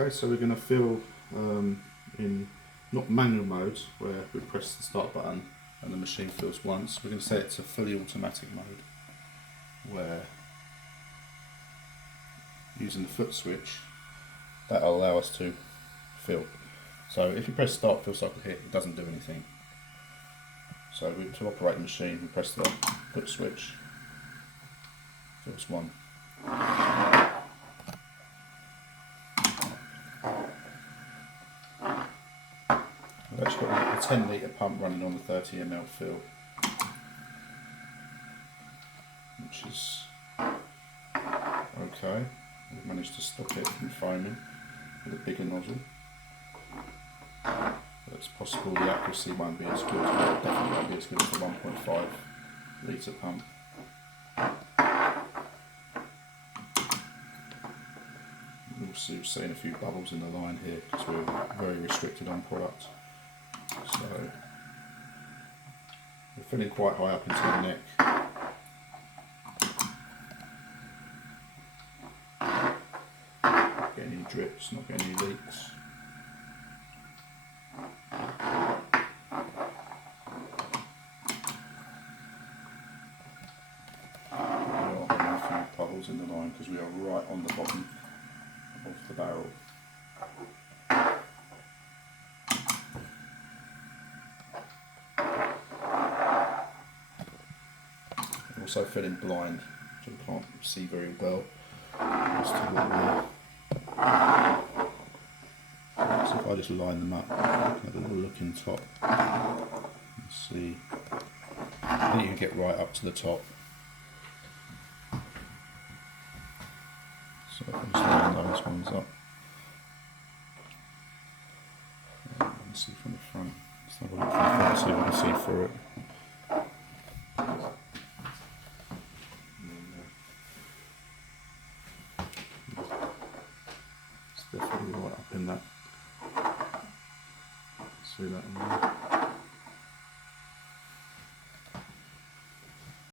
Okay, so we're going to fill in not manual mode where we press the start button and the machine fills once. We're going to set it to fully automatic mode where using the foot switch that will allow us to fill. So if you press start fill cycle here, it doesn't do anything. So to operate the machine, we press the foot switch, fills one. We've actually got a 10 litre pump running on the 30 ml fill, which is okay. We've managed to stop it from foaming with a bigger nozzle. But it's possible the accuracy won't be as good, it definitely won't be as good as the 1.5 litre pump. Also, you've seen a few bubbles in the line here because we're very restricted on product. So we're filling quite high up into the neck. Not getting any drips, not getting any leaks. There are a few bubbles in the line because we are right on the bottom of the barrel. Also filling blind, so we can't see very well as to what we're. So if I just line them up, have a little look in top and see. I think you can get right up to the top. So if I just line those ones up. Let's see from the front. Let's have a look from the front, see if I can see through it. It's definitely right up in that. See that in there.